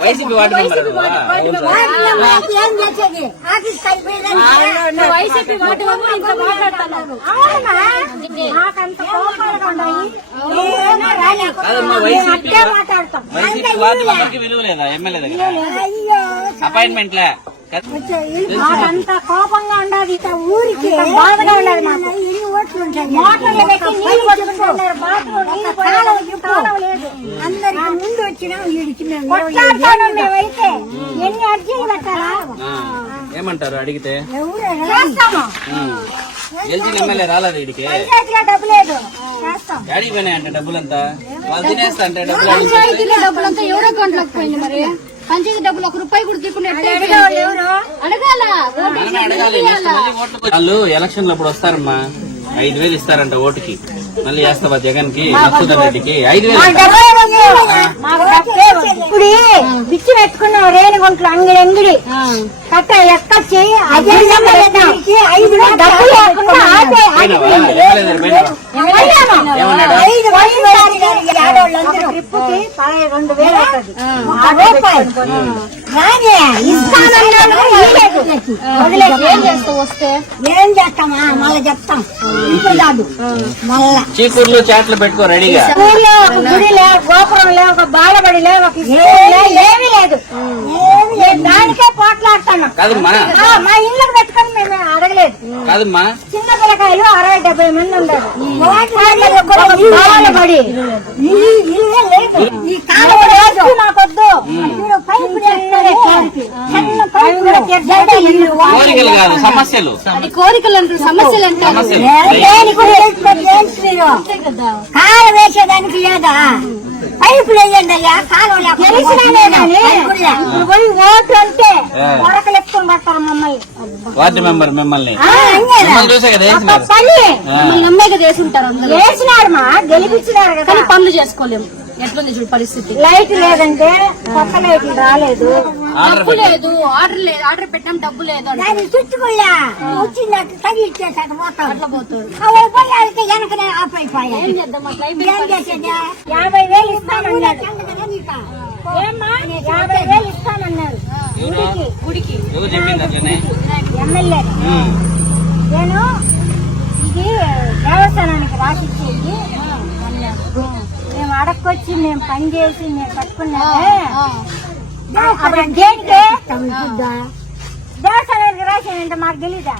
YCP ward member వాటి number అయితే ఏం చేసేది ఆఫీస్ కలిపోయేదానికి వైసీపీ వాటి వల్ల ఇంత మాట్లాడుతున్నారు అవునా నాకంత కోపాలుగా ఉన్నాయి ఏమో రాలే. కాదమ్మా మేము వైసీపీ అట్టే మాట్లాడతాం వైసీపీ వార్డు మెంబర్కి విలువ లేదా ఎమ్మెల్యే దగ్గర అయ్యో అపాయింట్మెంట్ లే మాకంత కోపంగా ఉండదు ఇక ఊరికి బాధగా ఉండదు మాకు ఎన్ని ఓట్లు ఉంటాయి మోటార్లు పెట్టి నీళ్ళు పట్టుకుంటున్నారు బాత్రూమ్ నీళ్ళు కాలం కాలం లేదు. అందరికి ముందు వచ్చినా వీడికి మేము కొట్లాడతాను మేమైతే ఎన్ని అర్జీలు పెట్టాలా? ఆ, ఏమంటారు అడిగితే? చేస్తాము. ఎమ్మెల్యే రాలేదు వీడికి? పంచాయతీలో డబ్బు లేదు. చేస్తాం. డాడీ పోయినాయంట డబ్బులంతా. వాళ్ళు తినేస్తా అంటే డబ్బులు పంచాయతీలో డబ్బులంతా ఎవరో పోయింది మరి. పంచాయతీ డబ్బులు ఒక రూపాయి కూడా ఎవరు? అడగాల? వాళ్ళు ఎలక్షన్ అప్పుడు వస్తారమ్మా. ఐదు వేలు ఇస్తారంట ఓటుకి. మళ్ళీ వేస్తావా జగన్కి మసూదర్ రెడ్డికి? ఐదు వేలు. ఇప్పుడు పిచ్చి పెట్టుకున్నాం రేణుగుంట్లు అంగిడి అంగిడి. కట్ట ఎక్కచ్చి ఐదు రెండు వేలు ఏం చేస్తావు? వస్తే? ఏం చేస్తామా మళ్ళీ చెప్తాం. ఇప్పుడు కాదు. మళ్ళా. చీకూరులో చాట్లు పెట్టుకో రెడీగా. ఊర్లో ఒక గుడి లే గోపురం లే ఒక బాలబడి లే ఒక ఏమీ లేదు. ఏమీ లేదు. దానికే ఆ, మా ఇళ్ళకి పెట్టుకొని మేము అడగలేదు. కాదమ్మా. చిన్న పిల్లకాయలు అరవై డెబ్బై మంది ఉన్నారు. ఒక బాలబడి. ఈ కాలువ లేదు మాకొద్దు మీరు పైపు చేస్తారే చిన్న పైపు కూడా తెచ్చేదే ఇల్లు. కోరికలు కాదు సమస్యలు. కోరికలు అంటారు సమస్యలు అంటారు. సమస్యలు. వేసేదానికి లేదా? పైపులు వేయండి అయ్యా పోయి ఓటు అంటే ఆ. కొరకలు ఎత్తుకొని పడతారు మమ్మల్ని. వార్డు మెంబర్ మిమ్మల్ని. ఆ, అంతేనా? మిమ్మల్ని చూసే కదా ఒక వేసినారు. పని ఆ. మమ్మల్ని నమ్మేగా చేసి ఉంటారు అందరూ వేసినారు మా గెలిపించినారు కదా. కానీ పనులు చేసుకోలేము. ఎట్లుంది చూడు పరిస్థితి? లైట్ లేదంటే కొత్త లైట్లు రాలేదు. ఆర్డర్ డబ్బు లేదు ఆర్డర్ లేదు ఆర్డర్ పెట్టాం డబ్బు లేదు. దాన్ని పోతాడు అట్లా పోతాడు అవి వెళ్తే వెనకనే ఆపైపోయా ఏం చేద్దాం అట్లా ఏం చేసేది? యాభై వేలు ఇస్తానన్నాడు. ఏమ్మా? యాభై వేలు గుడికి గుడికి. అట్లనే? ఎమ్మెల్యే. నేను ఇది దేవస్థానానికి రాసిచ్చేది. అడక్కొచ్చి మేము పని చేసి మేము కట్టుకున్నామే అప్పుడు దేనికే దేవస్థానానికి రాసేదంటే మాకు తెలీదా.